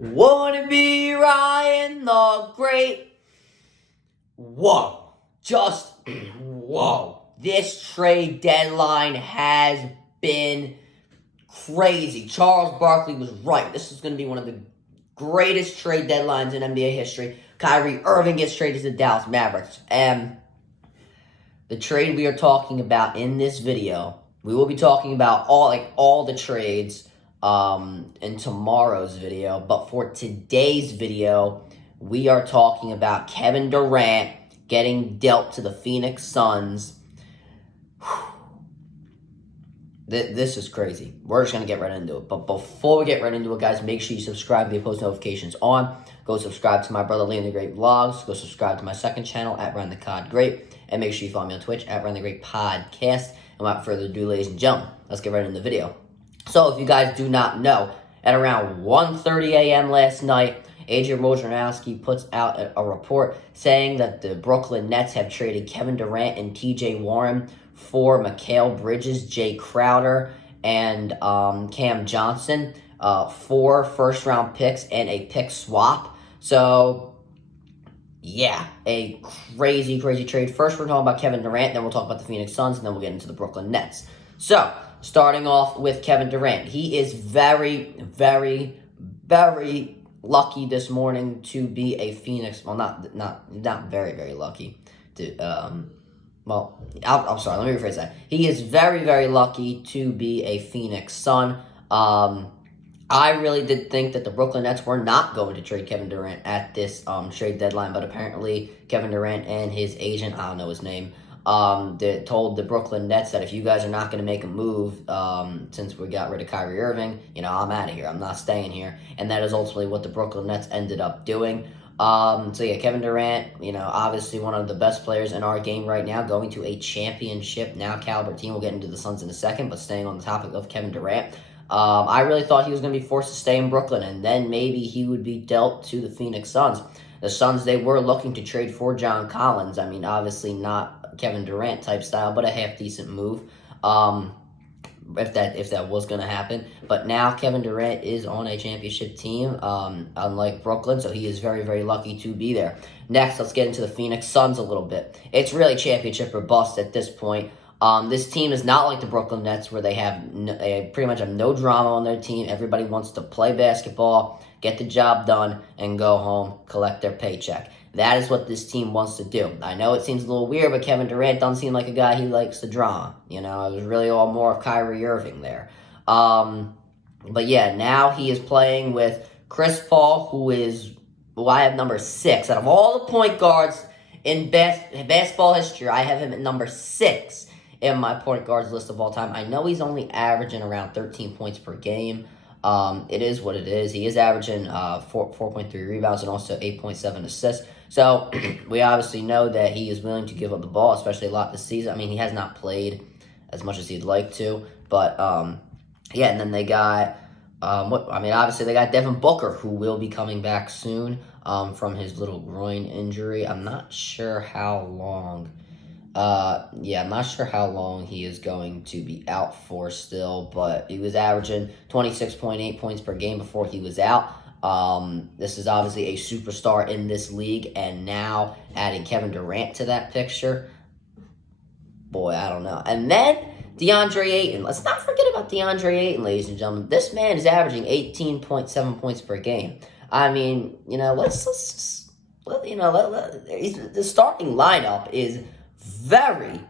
Wanna be Ryan the Great? Whoa. Just whoa. This trade deadline has been crazy. Charles Barkley was right. This is going to be one of the greatest trade deadlines in NBA history. Kyrie Irving gets traded to the Dallas Mavericks. And the trade we are talking about in this video, we will be talking about all the trades in tomorrow's video. But for today's video, we are talking about Kevin Durant getting dealt to the Phoenix Suns. This is crazy. We're just going to get right into it. But before we get right into it, guys, make sure you subscribe, the post notifications on. Go subscribe to my brother Liam the Great Vlogs. Go subscribe to my second channel at Ryan the Cod Great. And make sure you follow me on Twitch at Ryan the Great Podcast. And without further ado, ladies and gentlemen, let's get right into the video. So if you guys do not know, at around 1:30 a.m. last night, Adrian Wojnarowski puts out a report saying that the Brooklyn Nets have traded Kevin Durant and T.J. Warren for Mikal Bridges, Jay Crowder, and Cam Johnson, 4 first-round picks and a pick swap. So, yeah, a crazy, crazy trade. First, we're talking about Kevin Durant, then we'll talk about the Phoenix Suns, and then we'll get into the Brooklyn Nets. So, starting off with Kevin Durant. He is very, very, very lucky this morning to be a Phoenix. Well, not very, very lucky. I'm sorry, let me rephrase that. He is very, very lucky to be a Phoenix Sun. I really did think that the Brooklyn Nets were not going to trade Kevin Durant at this trade deadline, but apparently Kevin Durant and his agent, I don't know his name, they told the Brooklyn Nets that if you guys are not going to make a move, since we got rid of Kyrie Irving, I'm out of here. I'm not staying here. And that is ultimately what the Brooklyn Nets ended up doing. So yeah, Kevin Durant, obviously one of the best players in our game right now, going to a championship now caliber team. We'll get into the Suns in a second, but staying on the topic of Kevin Durant, I really thought he was going to be forced to stay in Brooklyn, and then maybe he would be dealt to the Phoenix Suns. The Suns, they were looking to trade for John Collins. I mean, obviously not Kevin Durant type style, but a half-decent move. If that was going to happen. But now Kevin Durant is on a championship team, unlike Brooklyn, so he is very, very lucky to be there. Next, let's get into the Phoenix Suns a little bit. It's really championship or bust at this point. This team is not like the Brooklyn Nets, where they pretty much have no drama on their team. Everybody wants to play basketball, get the job done, and go home, collect their paycheck. That is what this team wants to do. I know it seems a little weird, but Kevin Durant doesn't seem like a guy who likes the drama. It was really all more of Kyrie Irving there. But yeah, now he is playing with Chris Paul, who I have number 6. Out of all the point guards in basketball history, I have him at number 6 in my point guards list of all time. I know he's only averaging around 13 points per game. It is what it is. He is averaging 4.3 rebounds and also 8.7 assists. So we obviously know that he is willing to give up the ball, especially a lot this season. I mean, he has not played as much as he'd like to, but yeah. And then they got obviously they got Devin Booker, who will be coming back soon from his little groin injury. I'm not sure how long. I'm not sure how long he is going to be out for still, but he was averaging 26.8 points per game before he was out. This is obviously a superstar in this league, and now adding Kevin Durant to that picture, boy, I don't know. And then DeAndre Ayton. Let's not forget about DeAndre Ayton, ladies and gentlemen. This man is averaging 18.7 points per game. I mean, the starting lineup is very,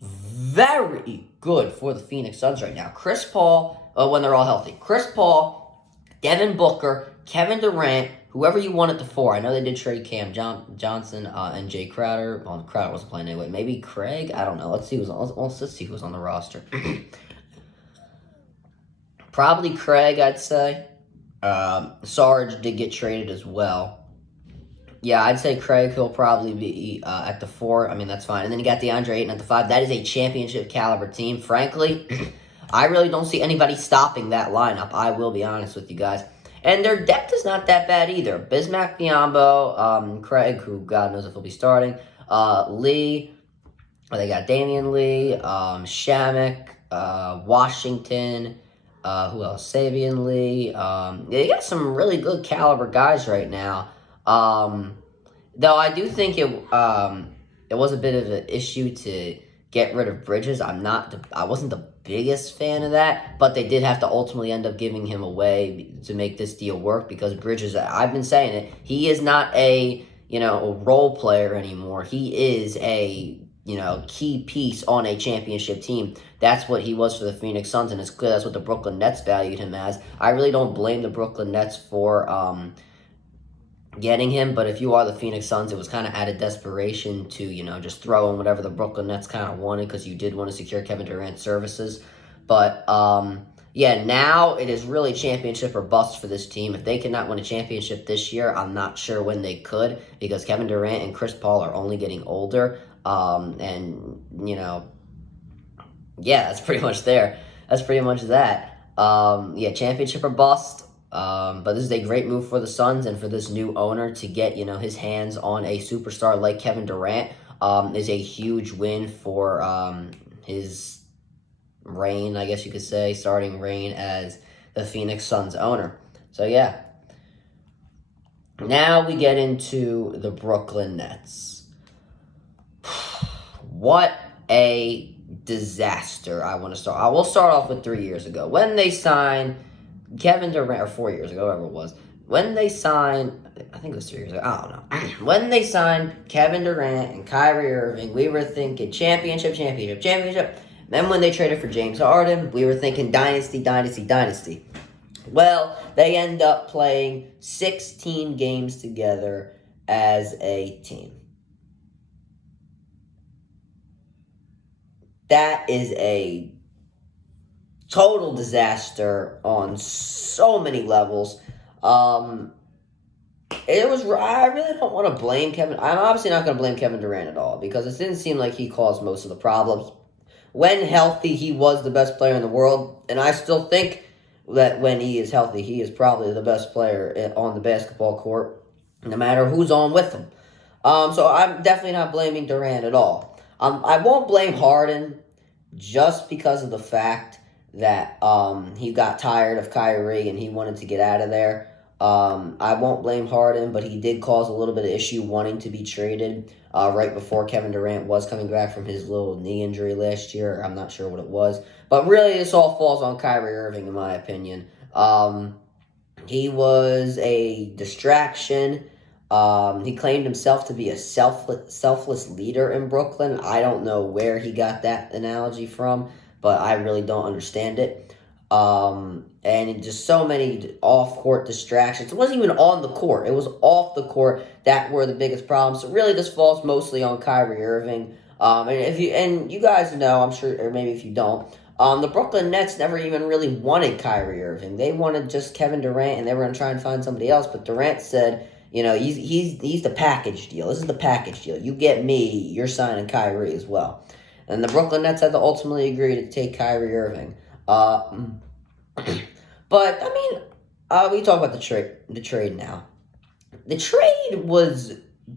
very good for the Phoenix Suns right now. Chris Paul, when they're all healthy. Chris Paul, Devin Booker, Kevin Durant, whoever you want at the 4. I know they did trade Cam Johnson and Jay Crowder. Well, Crowder wasn't playing anyway. Maybe Craig? I don't know. Let's see who's on the roster. Probably Craig, I'd say. Sarge did get traded as well. Yeah, I'd say Craig, he'll probably be at the 4. I mean, that's fine. And then you got DeAndre Ayton at the 5. That is a championship caliber team. Frankly, I really don't see anybody stopping that lineup. I will be honest with you guys. And their depth is not that bad either. Bismack Biyombo, Craig, who God knows if he'll be starting, Lee, they got Damian Lee, Shamek, Washington, Who else? Sabian Lee. Yeah, you got some really good caliber guys right now. Um, though I do think it was a bit of an issue to get rid of Bridges. I wasn't the biggest fan of that, but they did have to ultimately end up giving him away to make this deal work because Bridges, I've been saying it, he is not a role player anymore. He is a key piece on a championship team. That's what he was for the Phoenix Suns, and it's clear that's what the Brooklyn Nets valued him as. I really don't blame the Brooklyn Nets for getting him, but if you are the Phoenix Suns, it was kind of out of desperation to, just throw in whatever the Brooklyn Nets kind of wanted because you did want to secure Kevin Durant's services. But, yeah, now it is really championship or bust for this team. If they cannot win a championship this year, I'm not sure when they could because Kevin Durant and Chris Paul are only getting older. Yeah, that's pretty much there. That's pretty much that. Yeah, championship or bust. But this is a great move for the Suns and for this new owner to get, his hands on a superstar like Kevin Durant is a huge win for his reign, I guess you could say, starting reign as the Phoenix Suns owner. So, yeah. Now we get into the Brooklyn Nets. What a disaster I want to start. I will start off with 3 years ago. When they signed Kevin Durant, or 4 years ago, whatever it was. When they signed, I think it was 3 years ago, I don't know. When they signed Kevin Durant and Kyrie Irving, we were thinking championship. Then when they traded for James Harden, we were thinking dynasty. Well, they end up playing 16 games together as a team. That is a total disaster on so many levels. I really don't want to blame Kevin. I'm obviously not going to blame Kevin Durant at all because it didn't seem like he caused most of the problems. When healthy, he was the best player in the world, and I still think that when he is healthy, he is probably the best player on the basketball court, no matter who's on with him. So I'm definitely not blaming Durant at all. I won't blame Harden just because of the fact that he got tired of Kyrie and he wanted to get out of there. I won't blame Harden, but he did cause a little bit of issue wanting to be traded right before Kevin Durant was coming back from his little knee injury last year. I'm not sure what it was. But really, this all falls on Kyrie Irving, in my opinion. He was a distraction. He claimed himself to be a selfless leader in Brooklyn. I don't know where he got that analogy from, but I really don't understand it. And just so many off-court distractions. It wasn't even on the court. It was off the court that were the biggest problems. So really, this falls mostly on Kyrie Irving. And you guys know, I'm sure, or maybe if you don't, the Brooklyn Nets never even really wanted Kyrie Irving. They wanted just Kevin Durant, and they were going to try and find somebody else. But Durant said, he's the package deal. This is the package deal. You get me, you're signing Kyrie as well. And the Brooklyn Nets had to ultimately agree to take Kyrie Irving. But, we talk about the trade now. The trade was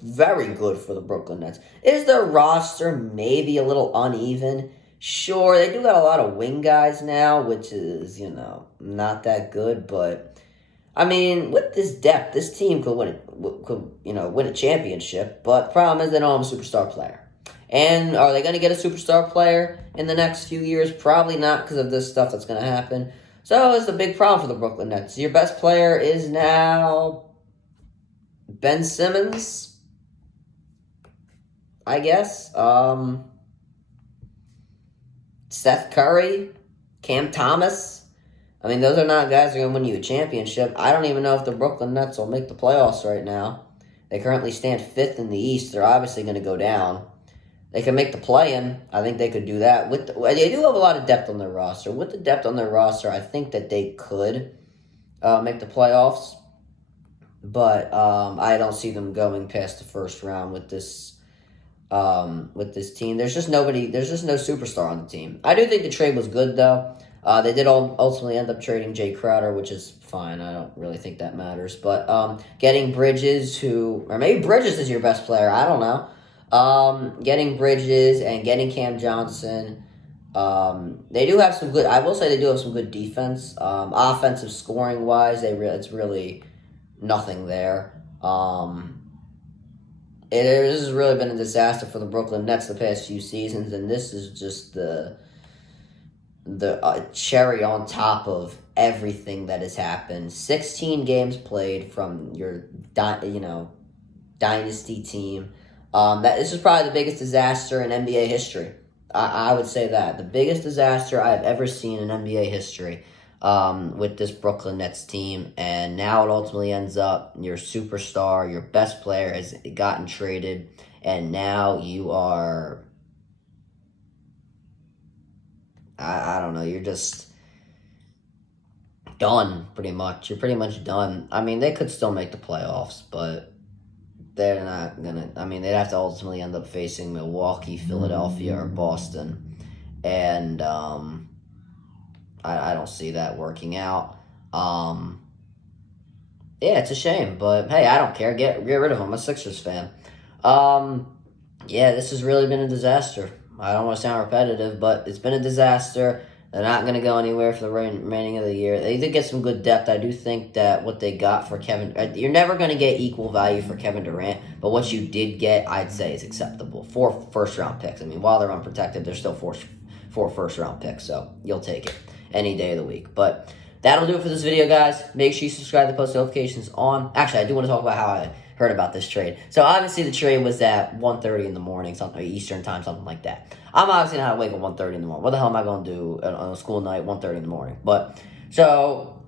very good for the Brooklyn Nets. Is their roster maybe a little uneven? Sure, they do got a lot of wing guys now, which is, not that good. But, with this depth, this team could win a championship. But the problem is they don't have a superstar player. And are they going to get a superstar player in the next few years? Probably not because of this stuff that's going to happen. So it's a big problem for the Brooklyn Nets. Your best player is now Ben Simmons, I guess. Seth Curry, Cam Thomas. Those are not guys that are going to win you a championship. I don't even know if the Brooklyn Nets will make the playoffs right now. They currently stand 5th in the East. They're obviously going to go down. They can make the play-in. I think they could do that. They do have a lot of depth on their roster. With the depth on their roster, I think that they could make the playoffs. But I don't see them going past the first round with this team. There's just no superstar on the team. I do think the trade was good, though. They did ultimately end up trading Jay Crowder, which is fine. I don't really think that matters. But getting Bridges, or maybe Bridges is your best player. I don't know. Getting Bridges and getting Cam Johnson They do have some good. I will say they do have some good defense. Offensive scoring wise, it's really nothing there. This has really been a disaster for the Brooklyn Nets the past few seasons, and this is just the cherry on top of everything that has happened. 16 games played from your dynasty team. That this is probably the biggest disaster in NBA history. I would say that the biggest disaster I've ever seen in NBA history. With this Brooklyn Nets team, and now it ultimately ends up your superstar, your best player has gotten traded, and now you are, I don't know, you're just done, pretty much. You're pretty much done. I mean, they could still make the playoffs, but they're not gonna, I mean, they'd have to ultimately end up facing Milwaukee, Philadelphia, or Boston, and, I don't see that working out. Yeah, it's a shame, but hey, I don't care. Get rid of him. I'm a Sixers fan. Yeah, this has really been a disaster. I don't want to sound repetitive, but it's been a disaster. They're not going to go anywhere for the remaining of the year. They did get some good depth. I do think that what they got for Kevin, you're never going to get equal value for Kevin Durant, but what you did get, I'd say, is acceptable. 4 first-round picks. I mean, while they're unprotected, they're still four first-round picks, so you'll take it any day of the week. But that'll do it for this video, guys. Make sure you subscribe to post notifications on. Actually, I do want to talk about how I heard about this trade. So obviously the trade was at 1:30 in the morning, something Eastern time, something like that. I'm obviously not awake at 1:30 in the morning. What the hell am I going to do on a school night 1:30 in the morning? But so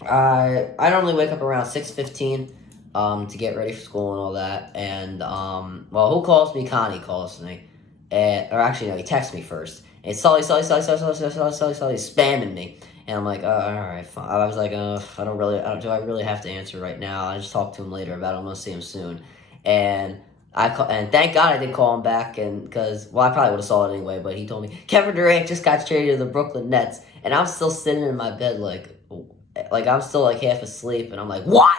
I normally wake up around 6:15 to get ready for school and all that. And well, who calls me? Connie calls me, or actually no, he texts me first. And Sully, spamming me. And I'm like, oh, all right, fine. I was like, do I really have to answer right now? I just talk to him later about it. I'm going to see him soon. And and thank God I did call him back, and because, well, I probably would have saw it anyway, but he told me, Kevin Durant just got traded to the Brooklyn Nets. And I'm still sitting in my bed like I'm still like half asleep, and I'm like, what?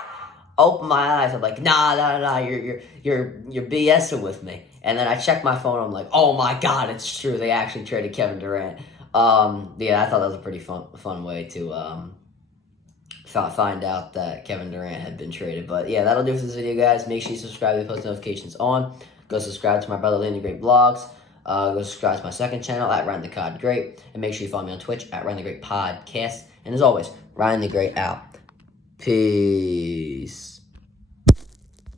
Open my eyes. I'm like, nah, you're BSing with me. And then I check my phone. I'm like, oh my God, it's true. They actually traded Kevin Durant. Yeah, I thought that was a pretty fun way to find out that Kevin Durant had been traded. But yeah, that'll do it for this video, guys. Make sure you subscribe and post notifications on. Go subscribe to my brother Landy Great Vlogs. Go subscribe to my second channel at Ryan the Cod Great, and make sure you follow me on Twitch at Ryan the Great Podcast. And as always, Ryan the Great out. Peace.